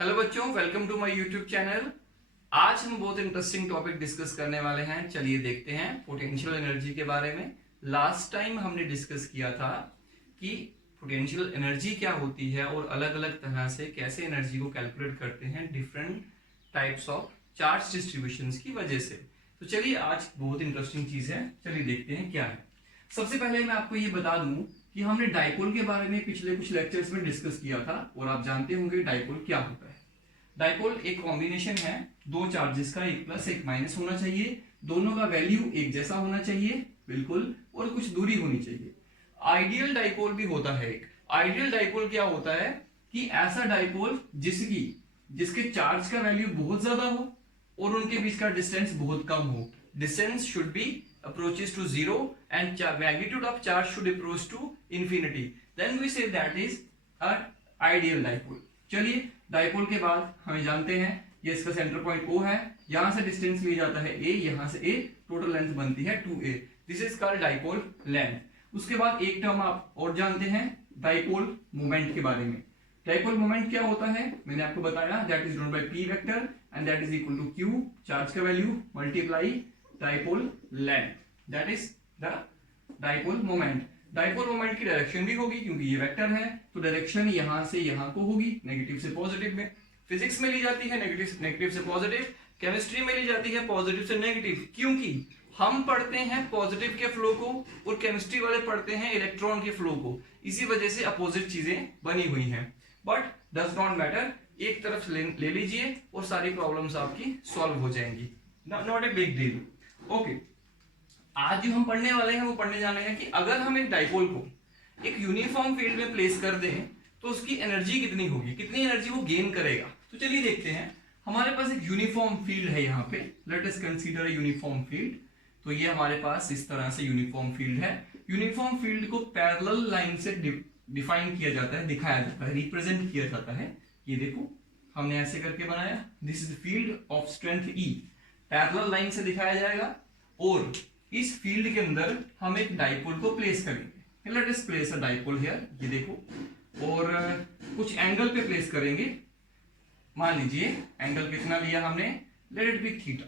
Hello बच्चों, welcome to my YouTube channel. आज हम बहुत इंटरेस्टिंग टॉपिक डिस्कस करने वाले हैं। चलिए देखते हैं पोटेंशियल एनर्जी के बारे में। लास्ट टाइम हमने डिस्कस किया था कि पोटेंशियल एनर्जी क्या होती है और अलग अलग तरह से कैसे एनर्जी को कैलकुलेट करते हैं different types of charge distributions की वजह से। तो चलिए आज बहुत इंटरेस्टिंग चीज है, चलिए देखते हैं क्या है। सबसे पहले मैं आपको ये बता दूं कि हमने डाइपोल के बारे में पिछले कुछ लेक्चर्स में डिस्कस किया था और आप जानते होंगे डाइपोल क्या होता है। डाइपोल एक कॉम्बिनेशन है दो चार्जेस का, एक प्लस एक माइनस होना चाहिए, दोनों का वैल्यू एक जैसा होना चाहिए बिल्कुल, और कुछ दूरी होनी चाहिए। आइडियल डाइपोल भी होता है एक। आइडियल डाइपोल क्या होता है कि ऐसा डाइपोल जिसके चार्ज का वैल्यू बहुत ज्यादा हो और उनके बीच का डिस्टेंस बहुत कम हो। Distance should be approaches to zero and magnitude of charge should approach to infinity, then we say that is a ideal dipole। चलिए डाइपोल के बाद हमें जानते हैं ये इसका सेंटर पॉइंट O है, यहां से डिस्टेंस लिया जाता है A, यहां से A, टोटल लेंथ बनती है 2A। This is called dipole length. उसके बाद एक टर्म आप और जानते हैं डाइपोल मोमेंट के बारे में। डाइपोल मोमेंट क्या होता है मैंने आपको बताया, that is known by P vector and that is equal to Q, charge का value multiply dipole length, that is the dipole moment. Dipole moment की डायरेक्शन भी होगी क्योंकि ये वेक्टर है, तो डायरेक्शन यहां से यहां को होगी, नेगेटिव से पॉजिटिव में। फिजिक्स में ली जाती है नेगेटिव से पॉजिटिव, केमिस्ट्री में ली जाती है पॉजिटिव से नेगेटिव, क्योंकि हम पढ़ते हैं पॉजिटिव के फ्लो को और केमिस्ट्री वाले पढ़ते हैं इलेक्ट्रॉन के फ्लो को। इसी वजह से अपोजिट चीजें बनी हुई हैं, बट डज नॉट मैटर। एक तरफ ले लीजिए और सारी प्रॉब्लम्स आपकी सॉल्व हो जाएंगी, not a big deal. Okay, आज जो हम पढ़ने वाले हैं वो पढ़ने जाने हैं कि अगर हम एक डाइपोल को एक यूनिफॉर्म फील्ड में प्लेस कर दें तो उसकी एनर्जी कितनी होगी, कितनी एनर्जी वो गेन करेगा। तो चलिए देखते हैं। हमारे पास एक यूनिफॉर्म फील्ड है यहाँ पे, let us consider uniform field. तो ये हमारे पास इस तरह से यूनिफॉर्म फील्ड है। यूनिफॉर्म फील्ड को पैरेलल लाइन से डिफाइन किया जाता है, दिखाया जाता है, रिप्रेजेंट किया जाता है। ये देखो हमने ऐसे करके बनाया, this is field of strength E, parallel line से दिखाया जाएगा और इस फील्ड के अंदर हम एक डाइपोल को प्लेस करेंगे। Let us place a dipole here, ये देखो, और कुछ एंगल पे प्लेस करेंगे। मान लीजिए एंगल कितना लिया हमने, let it be theta,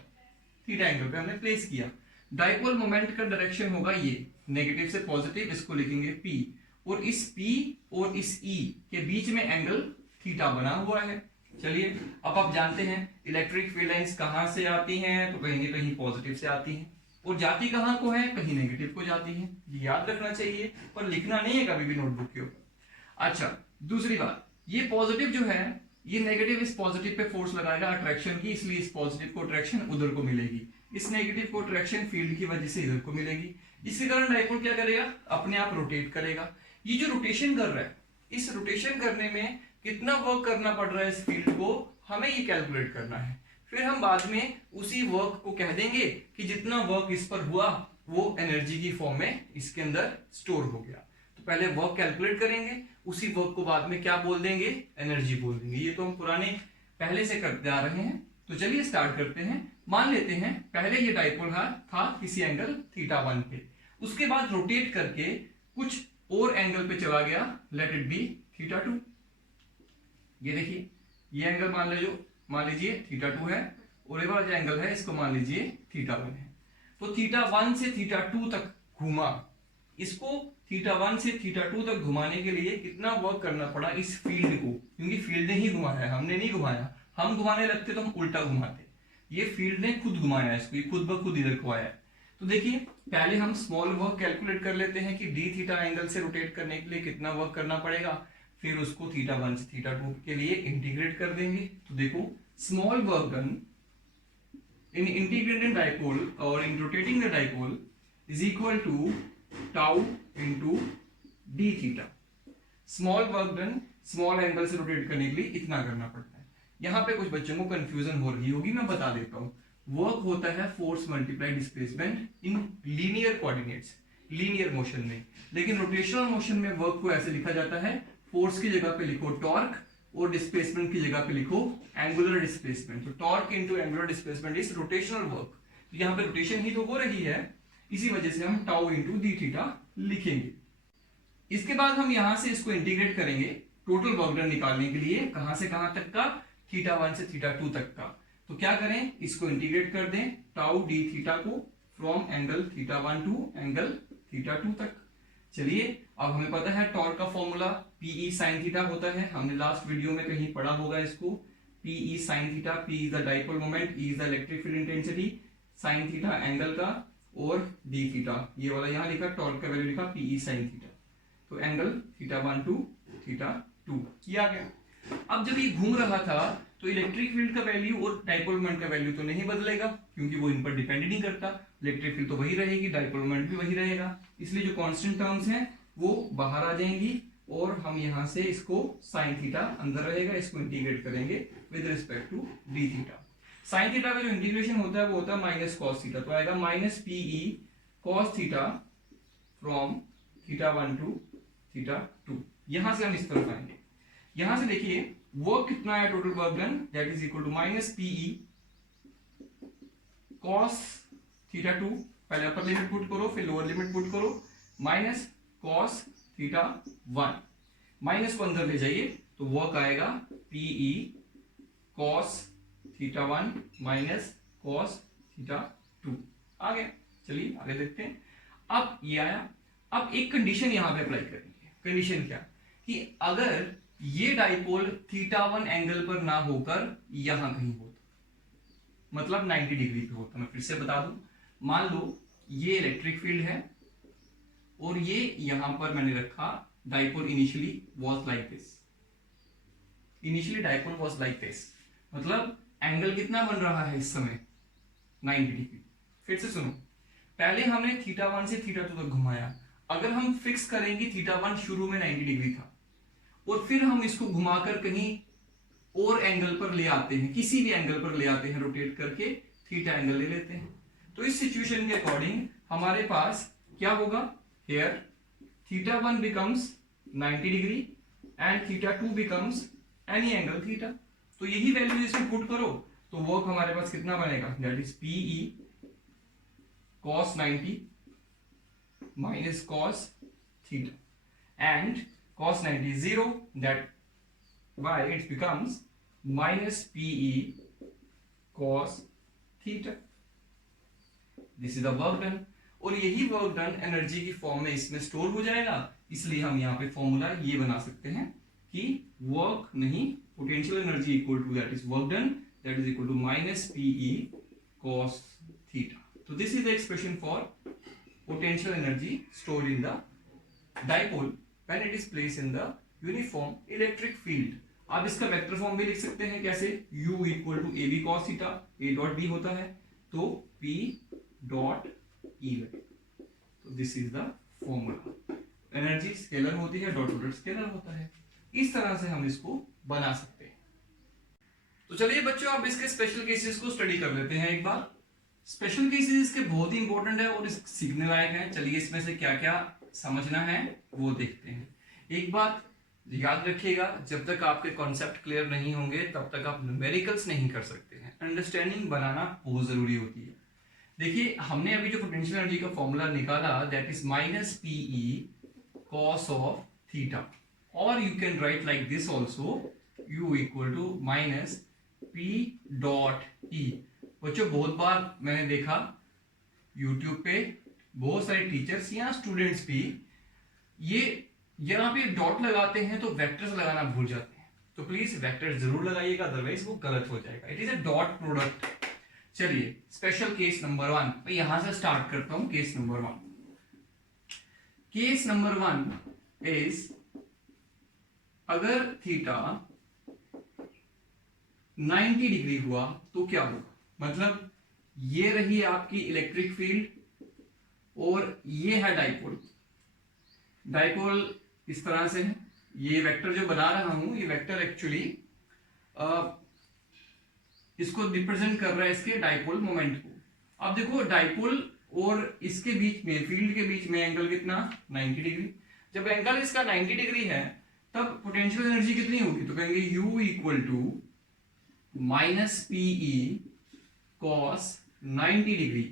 theta angle पे हमने प्लेस किया। डाइपोल मोमेंट का डायरेक्शन होगा ये, नेगेटिव से पॉजिटिव, इसको लिखेंगे P, और इस P और इस E के बीच में एंगल थीटा बना हुआ है। चलिए अब आप जानते हैं इलेक्ट्रिक फील्ड लाइंस कहां से आती हैं, तो कहीं कहीं पॉजिटिव से आती हैं, और जाती कहां को है, कहीं नेगेटिव को जाती है। ये याद रखना चाहिए पर लिखना नहीं है कभी भी नोटबुक के ऊपर। अच्छा, दूसरी बात, ये पॉजिटिव जो है, ये नेगेटिव इस पॉजिटिव पे फोर्स लगाएगा अट्रैक्शन की, इसलिए इस पॉजिटिव को अट्रैक्शन उधर को मिलेगी, इस नेगेटिव को अट्रैक्शन फील्ड की वजह से इधर को मिलेगी। इसके कारण डाइपोल क्या करेगा, अपने आप रोटेट करेगा। ये जो रोटेशन कर रहा है, इस रोटेशन करने में कितना वर्क करना पड़ रहा है इस फील्ड को, हमें ये कैलकुलेट करना है। फिर हम बाद में उसी वर्क को कह देंगे कि जितना वर्क इस पर हुआ वो एनर्जी की फॉर्म में इसके अंदर स्टोर हो गया। तो पहले वर्क कैलकुलेट करेंगे, उसी वर्क को बाद में क्या बोल देंगे, एनर्जी बोल देंगे। ये तो हम पुराने पहले से करते आ रहे हैं। तो चलिए स्टार्ट करते हैं। मान लेते हैं पहले ये डाइपोल था किसी एंगल θ1 पे, उसके बाद रोटेट करके कुछ और एंगल पे चला गया, लेट इट बी θ2। ये देखिए ये एंगल मान लीजिए θ2 है, और ये वाला जो एंगल है इसको मान लीजिए θ1 है। तो θ1 से θ2 तक घुमा, इसको θ1 से θ2 तक घुमाने के लिए कितना वर्क करना पड़ा इस फील्ड को, क्योंकि फील्ड ने ही घुमाया है, हमने नहीं घुमाया। हम घुमाने लगते तो हम उल्टा घुमाते, ये फील्ड ने खुद घुमाया है इसको, ये खुद ब खुद इधर को आया है। तो देखिए पहले हम स्मॉल वर्क कैलकुलेट कर लेते हैं कि d θ एंगल से रोटेट करने के लिए कितना वर्क करना पड़ेगा, फिर उसको θ1 से θ2 के लिए इंटीग्रेट कर देंगे। तो देखो small work done in integrated dipole और in rotating the dipole is equal to tau into d θ। Small work done small angle से रोटेट करने के लिए इतना करना पड़ता है। यहाँ पे कुछ बच्चों को कंफ्यूजन हो रही होगी, मैं बता देता हूँ। वर्क होता है force multiply displacement in linear coordinates, linear motion में, लेकिन रोटेशनल मोशन में वर्क को ऐसे लिखा जाता है, फोर्स की जगह पे लिखो टॉर्क और डिस्प्लेसमेंट की जगह पे लिखो एंगुलर डिस्प्लेसमेंट। तो torque into angular displacement is rotational work. तो यहाँ पे रोटेशन ही तो हो रही है, इसी वजह से हम टाउ इनटू d θ लिखेंगे। इसके बाद हम यहां से इसको इंटीग्रेट करेंगे टोटल वर्क डन निकालने के लिए, कहां से कहां तक का, θ1 से θ2 तक का। तो क्या करें, इसको इंटीग्रेट कर दें टाउ डी थीटा को फ्रॉम एंगल θ1 टू एंगल θ2 तक। चलिए अब हमें पता है टॉर्क का फॉर्मूला Pe sin थीटा होता है, हमने लास्ट वीडियो में कहीं पढ़ा होगा इसको। Pe sin theta, P is the dipole moment, E is the electric field intensity, sin theta angle का, और d थीटा ये वाला यहाँ लिखा, टॉर्क का वैल्यू लिखा Pe sin थीटा। तो एंगल θ1 टू θ2 ये आ गया। अब जब ये घूम रहा था तो इलेक्ट्रिक फील्ड का वैल्यू और डाइपोल मोमेंट का वैल्यू तो नहीं बदलेगा, क्योंकि वो इन पर डिपेंड नहीं करता। इलेक्ट्रिक फील्ड तो वही रहेगी, डाइपोल मोमेंट भी वही रहेगा, इसलिए जो कांस्टेंट टर्म्स हैं वो बाहर आ जाएंगी, और हम यहां से इसको sin थीटा अंदर रहेगा, इसको इंटीग्रेट करेंगे with respect to d theta. sin theta का जो इंटीग्रेशन होता है वो होता है माइनस कॉस थीटा, तो आएगा minus Pe cos theta from θ1 to θ2। यहां से हम इस तरफ आएंगे, यहां से देखिए वर्क कितना है, total work done that is equal to minus Pe cos θ2, पहले अपर लिमिट पुट करो फिर लोअर लिमिट पुट करो, माइनस cos θ1, माइनस को अंदर ले जाइए तो वर्क आएगा Pe cos θ1 माइनस cos θ2 आ गया। चलिए आगे देखते हैं। अब ये आया, अब एक कंडीशन यहां पे अप्लाई करेंगे। कंडीशन क्या, कि अगर ये डाइपोल θ1 एंगल पर ना होकर यहां कहीं होता, मतलब 90 डिग्री पे होता। मैं फिर से बता दूं, मान लो ये इलेक्ट्रिक फील्ड है और ये यहां पर मैंने रखा dipole, initially was like this, initially dipole was like this, मतलब एंगल कितना बन रहा है इस समय 90 डिग्री। फिर से सुनो, पहले हमने θ1 से θ2 तक घुमाया, अगर हम फिक्स करेंगे θ1 शुरू में 90 डिग्री था और फिर हम इसको घुमाकर कहीं और एंगल पर ले आते हैं, किसी भी एंगल पर ले आते हैं, रोटेट करके थीटा एंगल ले लेते हैं, तो इस सिचुएशन के अकॉर्डिंग हमारे पास क्या होगा, here θ1 becomes 90 degree and θ2 becomes any angle theta. तो यही वैल्यू इसमें पुट करो तो वर्क हमारे पास कितना बनेगा, that is Pe cos 90 minus cos theta, and cos 90 is 0, that why it becomes minus Pe cos theta. This is the work done, और यही वर्क डन एनर्जी की फॉर्म में इसमें स्टोर हो जाएगा, इसलिए हम यहाँ पे फॉर्मूला ये बना सकते हैं कि वर्क नहीं, potential energy equal to that is work done, that is equal to minus Pe cos theta. So this is the expression for potential energy stored in the dipole when it is placed in the uniform electric field. आप इसका vector form भी लिख सकते हैं, कैसे, U equal to AB cos theta, A dot B होता है तो P डॉट E। तो this is the formula. Energy scalar होती है, डॉट प्रोडक्ट स्केलर होता है, इस तरह से हम इसको बना सकते हैं। तो चलिए बच्चों, आप इसके स्पेशल केसेस को स्टडी कर लेते हैं एक बार। स्पेशल केसेस इसके बहुत ही इंपॉर्टेंट है और सीखने लायक है। चलिए इसमें से क्या क्या समझना है वो देखते हैं। एक बात याद रखिएगा, जब तक आपके कॉन्सेप्ट क्लियर नहीं होंगे तब तक आप न्यूमेरिकल्स नहीं कर सकते हैं। अंडरस्टैंडिंग बनाना बहुत जरूरी होती है। देखिए हमने अभी जो पोटेंशियल एनर्जी का फॉर्मूला निकाला, that is minus Pe cos of theta, और you can write like this also, U equal to minus P dot E। बच्चों बहुत बार मैंने देखा YouTube पे बहुत सारे टीचर्स या स्टूडेंट्स भी ये यहाँ पे डॉट लगाते हैं तो वेक्टर्स लगाना भूल जाते हैं, तो प्लीज वेक्टर जरूर लगाइएगा, अदरवाइज वो गलत हो जाएगा। It is a dot product. चलिए स्पेशल केस नंबर 1, मैं यहां से स्टार्ट करता हूं। Case number 1, case number 1 is अगर थीटा 90 डिग्री हुआ तो क्या होगा, मतलब ये रही आपकी इलेक्ट्रिक फील्ड और ये है डाइपोल। डाइपोल इस तरह से है, ये वेक्टर जो बना रहा हूं ये वेक्टर एक्चुअली इसको रिप्रेजेंट कर रहा है इसके डाइपोल मोमेंट को। अब देखो डाइपोल और इसके बीच में, फील्ड के बीच में एंगल कितना, 90 डिग्री। जब एंगल इसका 90 डिग्री है तब पोटेंशियल एनर्जी कितनी होगी, तो कहेंगे U equal to minus Pe cos 90 degree.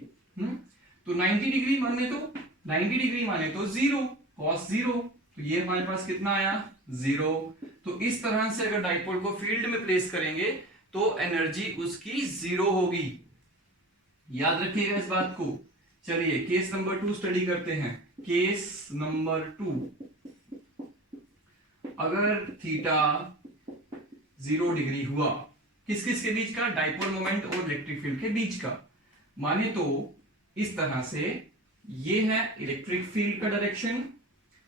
तो 90 डिग्री माने तो 90 डिग्री माने तो 0 cos 0, तो ये हमारे पास कितना आया 0। तो इस तरह से अगर डाइपोल को फील्ड में प्लेस करेंगे तो एनर्जी उसकी 0 होगी। याद रखिएगा इस बात को। चलिए केस नंबर 2 स्टडी करते हैं। केस नंबर 2, अगर थीटा 0 डिग्री हुआ, किस किस के बीच का? डाइपोल मोमेंट और इलेक्ट्रिक फील्ड के बीच का। माने तो इस तरह से ये है इलेक्ट्रिक फील्ड का डायरेक्शन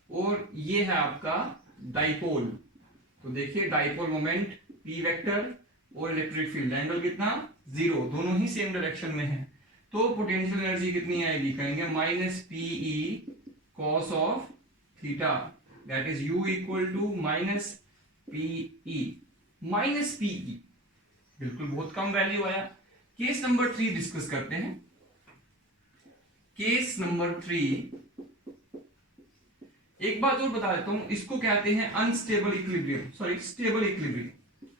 और ये है आपका डाइपोल। तो देखिए डाइपोल मोमेंट P वेक्टर और इलेक्ट्रिक फील्ड एंगल कितना? 0, दोनों ही सेम डायरेक्शन में है। तो पोटेंशियल एनर्जी कितनी आएगी? कहेंगे minus PE cos of theta, that is U equal to minus PE। Minus PE बिल्कुल बहुत कम वैल्यू आया। केस नंबर 3 डिस्कस करते हैं। केस नंबर 3, एक बात और बता देता हूं, इसको कहते हैं unstable equilibrium, sorry stable equilibrium.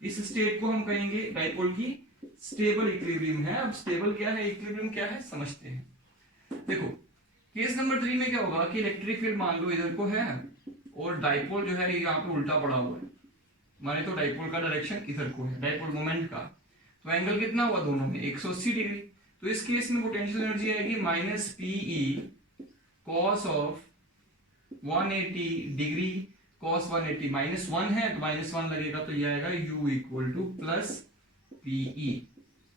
इस स्टेट को हम कहेंगे डाइपोल की स्टेबल इक्विलिब्रियम है। अब स्टेबल क्या है, इक्विलिब्रियम क्या है, समझते हैं। देखो केस नंबर 3 में क्या होगा कि इलेक्ट्रिक फील्ड मान लो इधर को है और डाइपोल जो है यहाँ पे उल्टा पड़ा हुआ है। माने तो डाइपोल का डायरेक्शन इधर को है, डाइपोल मोमेंट का। तो एंगल कितना हुआ दोनों में? 180 डिग्री। तो इस केस में पोटेंशियल एनर्जी आएगी minus PE cos of 180 degree cos 180, minus 1 है तो माइनस 1 लगेगा, तो ये आएगा U equal two plus PE।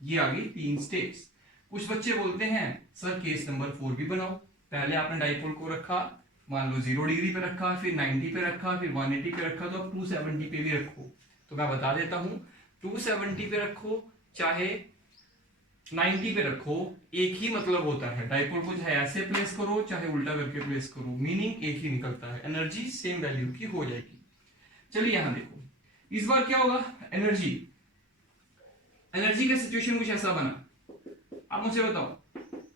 ये आ गई 3 स्टेप्स। कुछ बच्चे बोलते हैं सर केस नंबर 4 भी बनाओ। पहले आपने डाइपोल को रखा, मान लो 0 डिग्री पे रखा, फिर 90 पे रखा, फिर 180 पे रखा, तो अब 270 पे भी रखो। तो मैं बता देता हूं 270 पे रखो चाहे 90 पे रखो, एक ही मतलब होता है। डाइपोल को चाहे ऐसे प्लेस करो चाहे उल्टा करके प्लेस करो, मीनिंग एक ही निकलता है, एनर्जी सेम वैल्यू की हो जाएगी। चलिए यहां देखो इस बार क्या होगा, एनर्जी का सिचुएशन कुछ ऐसा बना। आप मुझे बताओ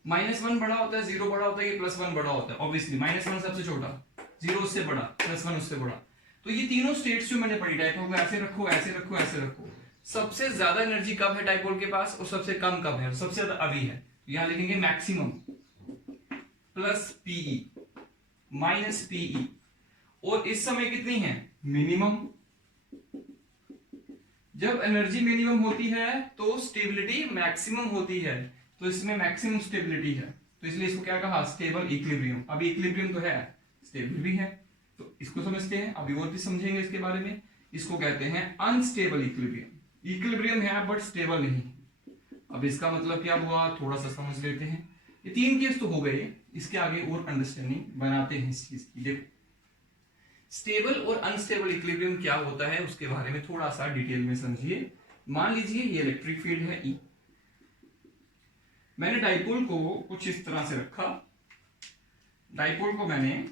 -1 बड़ा होता है, 0 बड़ा होता है, ये +1 बड़ा होता है। ऑब्वियसली -1 सबसे छोटा, 0 उससे बड़ा, +1 उससे बड़ा। तो ये तीनों स्टेट्स जो मैंने पढ़ी, डाइपोल को ऐसे रखो ऐसे रखो ऐसे रखो। सबसे ज्यादा एनर्जी कब है डाइपोल के पास और सबसे कम कब है? सबसे ज्यादा अभी है, यहां लिखेंगे maximum plus PE minus PE। और इस समय कितनी है? मिनिमम। जब एनर्जी मिनिमम होती है तो स्टेबिलिटी मैक्सिमम होती है, तो इसमें मैक्सिमम स्टेबिलिटी है, तो इसलिए इसको क्या कहा? Stable equilibrium. अभी इक्विलिब्रियम तो है, स्टेबल भी है, तो इसको समझते हैं। अभी और भी समझेंगे इसके बारे में। इसको कहते हैं अनस्टेबल इक्विलिब्रियम। इक्विलिब्रियम है बट स्टेबल नहीं। अब इसका मतलब क्या हुआ, थोड़ा सा समझ लेते हैं। ये 3 केस तो हो गए, इसके आगे और अंडरस्टैंडिंग बनाते हैं इस चीज की। देखो स्टेबल और अनस्टेबल इक्विलिब्रियम क्या होता है उसके बारे में थोड़ा सा डिटेल में समझिए। मान लीजिए ये इलेक्ट्रिक फील्ड है E, मैंने डाइपोल को कुछ इस तरह से रखा, डाइपोल को मैंने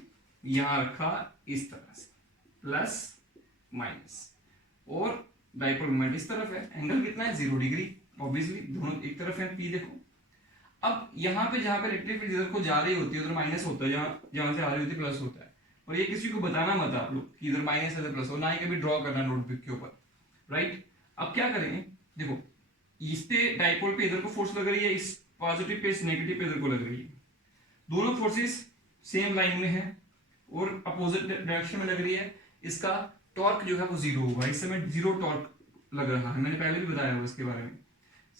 यहां रखा इस तरह से प्लस माइनस, और डाइपोल मोमेंट इस तरफ है, एंगल कितना है? 0 डिग्री। ऑब्वियसली दोनों एक तरफ है P। देखो अब यहाँ पे जहां पे इलेक्ट्रिक फील्ड इधर को जा रही होती है उधर माइनस होता है, जहां से आ रही होती है प्लस होता है। और ये किसी को बताना मत आप लोग कि इधर माइनस है इधर प्लस हो, ना ही कभी ड्रॉ करना नोटबुक के ऊपर, राइट। अब क्या करेंगे, देखो इस पे डाइपोल पे इधर को फोर्स लग रही है, इस पॉजिटिव पे इस नेगेटिव पे इधर को लग रही है। दोनों फोर्सेस सेम लाइन में है और अपोजिट डायरेक्शन में लग रही है। इसका टॉर्क जो है वो 0 होगा। इस समय 0 टॉर्क लग रहा है, मैंने पहले भी बताया हुआ इसके बारे में।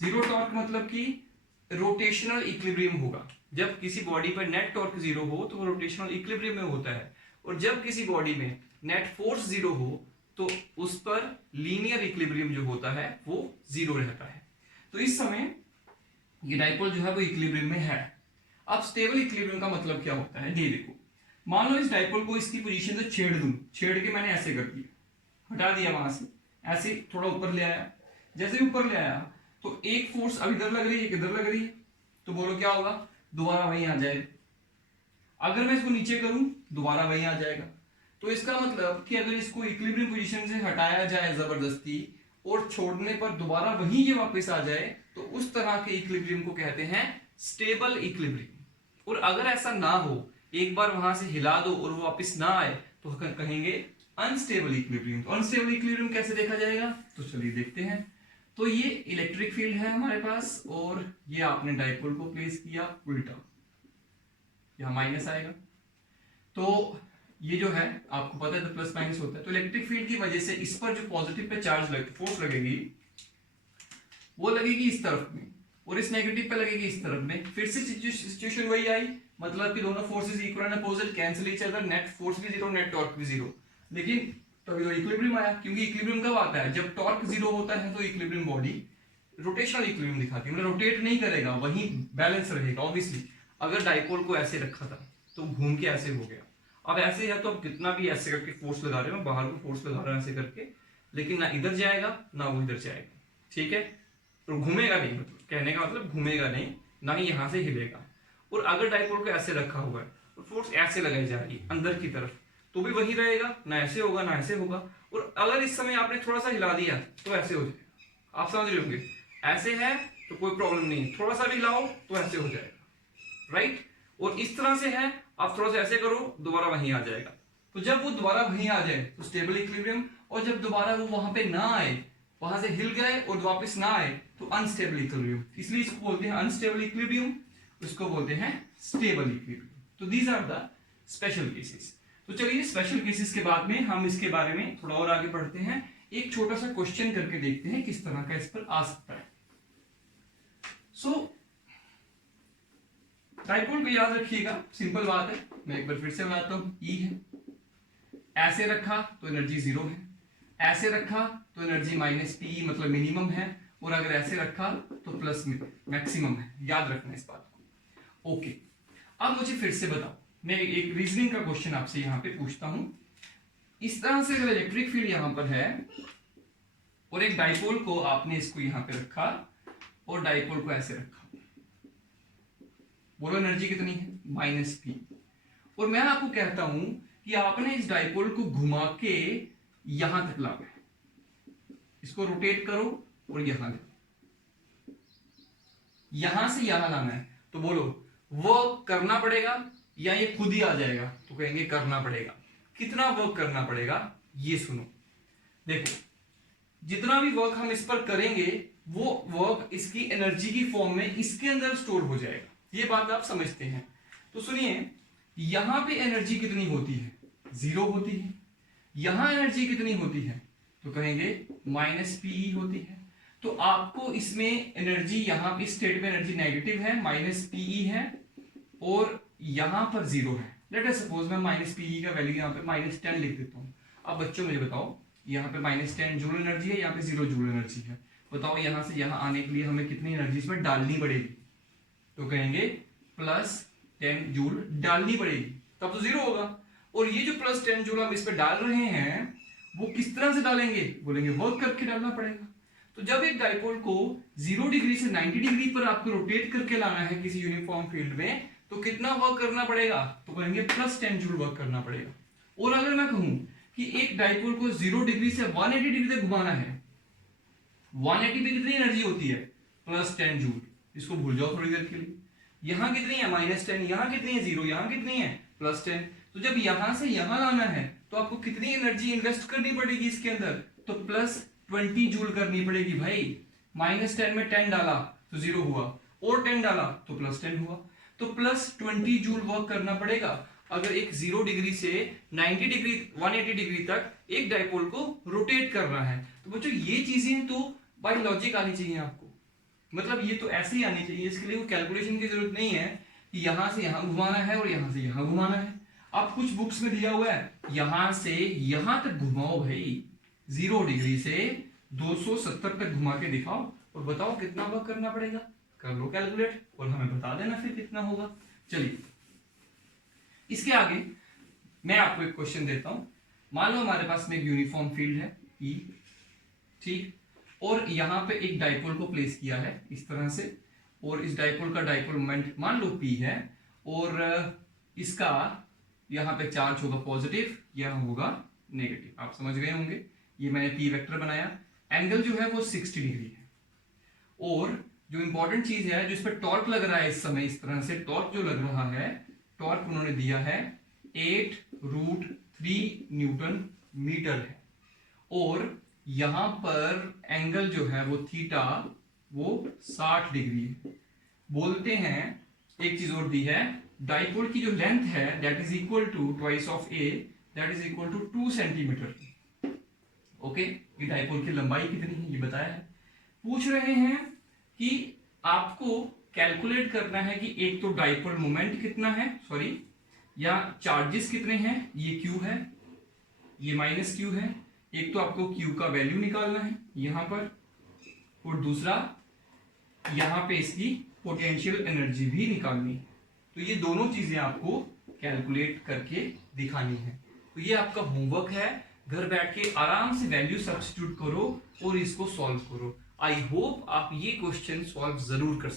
0 टॉर्क मतलब कि रोटेशनल इक्विलिब्रियम होगा। जब किसी बॉडी पर नेट टॉर्क 0 हो तो वो रोटेशनल इक्विलिब्रियम में होता है, और जब किसी बॉडी में नेट फोर्स 0 हो तो उस पर लीनियर इक्विलिब्रियम जो होता है वो 0 रहता है। तो इस समय ये डाइपोल जो है वो इक्विलिब्रियम में है। अब स्टेबल इक्विलिब्रियम का मतलब क्या होता है, ये देखो मान लो इस डाइपोल को इसकी पोजीशन से छेड़ दूं, छेड़ के मैंने ऐसे कर दिया, हटा दिया वहां से, ऐसे थोड़ा ऊपर ले आया। जैसे ऊपर ले आया तो एक फोर्स अब इधर लग रही है, किधर लग रही है, तो बोलो क्या होगा, दोबारा वहीं आ जाएगा। अगर मैं इसको नीचे करूं दोबारा वहीं आ जाएगा। तो इसका मतलब कि अगर इसको इक्विलिब्रियम पोजीशन से हटाया जाए जबरदस्ती और छोड़ने पर दोबारा वहीं ये वापस आ जाए, तो उस तरह के इक्विलिब्रियम को कहते हैं स्टेबल इक्विलिब्रियम। और अगर ऐसा ना हो, एक बार वहां से हिला दो और वो वापस ना आए, तो कहेंगे अनस्टेबल इक्विलिब्रियम। तो अनस्टेबल इक्विलिब्रियम कैसे देखा जाएगा, तो चलिए देखते हैं। तो ये इलेक्ट्रिक फील्ड है हमारे पास और ये आपने डाइपोल को प्लेस किया उल्टा, यहां माइनस आएगा। तो ये जो है आपको पता है तो प्लस माइनस होता है। तो इलेक्ट्रिक फील्ड की वजह से इस पर जो पॉजिटिव पे चार्ज फोर्स लगेगी वो लगेगी इस तरफ में और इस नेगेटिव पे लगेगी इस तरफ में। फिर से सिचुएशन वही आई, मतलब कि दोनों forces equal and opposite, cancel each other, net force भी जीरो, नेट टॉर्क भी जीरो। लेकिन तभी तो इक्विलिब्रियम आया, क्योंकि इक्विलिब्रियम कब आता है? जब टॉर्क जीरो होता है तो इक्विलिब्रियम बॉडी रोटेशनल इक्विलिब्रियम दिखाती है, मतलब रोटेट नहीं करेगा, वहीं बैलेंस रहेगा। ऑब्वियसली अगर डाइपोल को ऐसे रखा था तो घूम के ऐसे हो गया, अब ऐसे है तो अब कितना भी ऐसे करके फोर्स लगा रहे हो, बाहर को फोर्स लगा रहा हूं ऐसे करके, लेकिन ना इधर जाएगा ना वो इधर जाएगा, ठीक है, तो घूमेगा नहीं, मतलब कहने का मतलब घूमेगा नहीं, ना ही यहां से हिलेगा। और अगर डाइपोल को ऐसे रखा हुआ है और फोर्स ऐसे लगाई जा रही है अंदर की तरफ, तो भी वही रहेगा, ना ऐसे होगा ना ऐसे होगा। और अगर इस समय आपने थोड़ा सा हिला दिया तो ऐसे हो जाएगा, आप समझ रहे होंगे। ऐसे है तो कोई प्रॉब्लम नहीं, थोड़ा सा भी हिलाओ तो ऐसे हो जाएगा, राइट। और इस तरह से है, आप थोड़ा सा ऐसे करो दोबारा वहीं आ जाएगा। तो जब वो दोबारा वहीं आ जाए तो स्टेबल इक्विलिब्रियम, और जब दोबारा वो वहां पे ना आए, वहां से हिल गए और वापस ना आए तो अनस्टेबल इक्विलिब्रियम। इसलिए इसको बोलते हैं अनस्टेबल इक्विलिब्रियम, इसको बोलते हैं स्टेबल इक्विलिब्रियम। तो these are the special cases. तो चलिए स्पेशल केसेस के बाद में हम इसके बारे में थोड़ा और आगे बढ़ते हैं, एक छोटा सा क्वेश्चन करके देखते हैं किस तरह का इस पर आ सकता है। सो डाइपोल को याद रखिएगा, सिंपल बात है, मैं एक बार फिर से बनाता हूं। ई है, ऐसे रखा तो एनर्जी जीरो है, ऐसे रखा तो एनर्जी माइनस पी मतलब मिनिमम है, और अगर ऐसे रखा तो प्लस मैक्सिमम है। याद रखना इस बात को। ओके, अब मुझे फिर से बताओ, मैं एक रीजनिंग का क्वेश्चन आपसे यहां पे पूछता हूं। इस तरह से अगर इलेक्ट्रिक फील्ड यहां पर है और एक डाइपोल को आपने इसको यहां पे रखा और डाइपोल को ऐसे रखा, बोलो एनर्जी कितनी है? Minus P. और मैं आपको कहता हूं कि आपने इस डाइपोल को घुमा के यहां तक लाना है, इसको रोटेट करो और यहां ले, यहां से यहां लाना है। तो बोलो वर्क करना पड़ेगा या ये खुद ही आ जाएगा? तो कहेंगे करना पड़ेगा। कितना वर्क करना पड़ेगा ये सुनो, देखो जितना भी वर्क हम इस पर करेंगे वो वर्क इसकी एनर्जी की फॉर्म में इसके अंदर स्टोर हो जाएगा, ये बात आप समझते हैं। तो सुनिए, यहां पे एनर्जी कितनी होती है? जीरो होती है। यहां एनर्जी कितनी होती है? तो कहेंगे माइनस पीई होती है। तो आपको इसमें एनर्जी, यहां इस स्टेट में एनर्जी नेगेटिव है, माइनस पीई है, और यहां पर जीरो है। लेट अस सपोज मैं माइनस पीई का वैल्यू यहां पे -10 लिख देता हूं। अब बच्चों मुझे बताओ, यहाँ पे -10 जूल एनर्जी है, यहाँ पे 0 जूल एनर्जी है। बताओ यहां से यहां आने के लिए हमें कितनी एनर्जी इसमें डालनी पड़ेगी? तो कहेंगे +10 जूल डालनी पड़ेगी, तब तो 0 होगा। और ये जो +10 जूल हम इस पे डाल रहे हैं वो किस तरह से डालेंगे? बोलेंगे वर्क करके डालना पड़ेगा। तो जब एक डाइपोल को 0 डिग्री से 90 डिग्री पर आपको रोटेट करके लाना है किसी यूनिफॉर्म फील्ड में, तो कितना वर्क करना पड़ेगा? तो कहेंगे +10 जूल वर्क करना पड़ेगा। और अगर मैं कहूं कि एक डाइपोल को 0 डिग्री से 180 डिग्री तक घुमाना है, 180 पे कितनी एनर्जी होती है? +10 जूल। इसको भूल जाओ थोड़ी देर के लिए। यहां कितनी है? -10। यहां कितनी है? 0। यहां कितनी है? +10। तो जब यहां से यहां लाना है तो आपको कितनी एनर्जी इन्वेस्ट करनी पड़ेगी इसके अंदर? तो +20 जूल करनी पड़ेगी भाई। -10 में 10 डाला तो 0 हुआ, और 10 डाला तो +10 हुआ, तो +20 जूल वर्क करना पड़ेगा अगर एक 0 डिग्री से 90 डिग्री 180 डिग्री तक एक डाइपोल को रोटेट करना है। तो बच्चों ये चीजें तो बाय लॉजिक आनी चाहिए आपको, मतलब ये तो ऐसे ही आनी चाहिए, इसके लिए कोई कैलकुलेशन की जरूरत नहीं है कि यहां से यहां घुमाना है और यहां से यहां घुमाना है। अब कुछ बुक्स में दिया हुआ है यहां से यहां तक घुमाओ भाई, 0 डिग्री से 270 तक घुमा के दिखाओ और बताओ कितना वर्क करना पड़ेगा। कर लो कैलकुलेट और हमें बता देना फिर कितना होगा। चलिए इसके आगे मैं आपको एक क्वेश्चन देता हूं। मान लो हमारे पास में एक यूनिफॉर्म फील्ड है E, ठीक, और यहां पे एक डाइपोल को प्लेस किया है इस तरह से, और इस डाइपोल का डाइपोल मोमेंट मान लो P है, और इसका यहां पे चार्ज होगा पॉजिटिव, यहां होगा नेगेटिव। आप समझ गए होंगे, ये मैंने P वेक्टर बनाया। एंगल जो है वो 60 डिग्री है, और जो इंपॉर्टेंट चीज है जो इस पर टॉर्क लग रहा है इस समय, इस तरह से टॉर्क जो लग रहा है, टॉर्क उन्होंने दिया है 8√3 न्यूटन मीटर है, और यहां पर एंगल जो है वो थीटा वो 60 डिग्री है। बोलते हैं एक चीज और दी है, डाइपोल की जो लेंथ है that is equal to twice of a, that is equal to 2 centimetre. Okay, ये डाइपोल की लंबाई कितनी है ये बताया है। पूछ रहे हैं कि आपको कैलकुलेट करना है कि एक तो डाइपोल मोमेंट कितना है, सॉरी, या चार्जेस कितने हैं, ये Q है, ये माइनस Q है। एक तो आपको Q का वैल्यू निकालना है यहां पर, और दूसरा यहां पे इसकी पोटेंशियल एनर्जी भी निकालनी है। तो ये दोनों चीजें आपको कैलकुलेट करके दिखानी है। तो ये आपका होमवर्क है, घर बैठ के आराम से वैल्यू सब्स्टिट्यूट करो और इसको सॉल्व करो। आई होप आप ये क्वेश्चन सॉल्व जरूर कर सकते।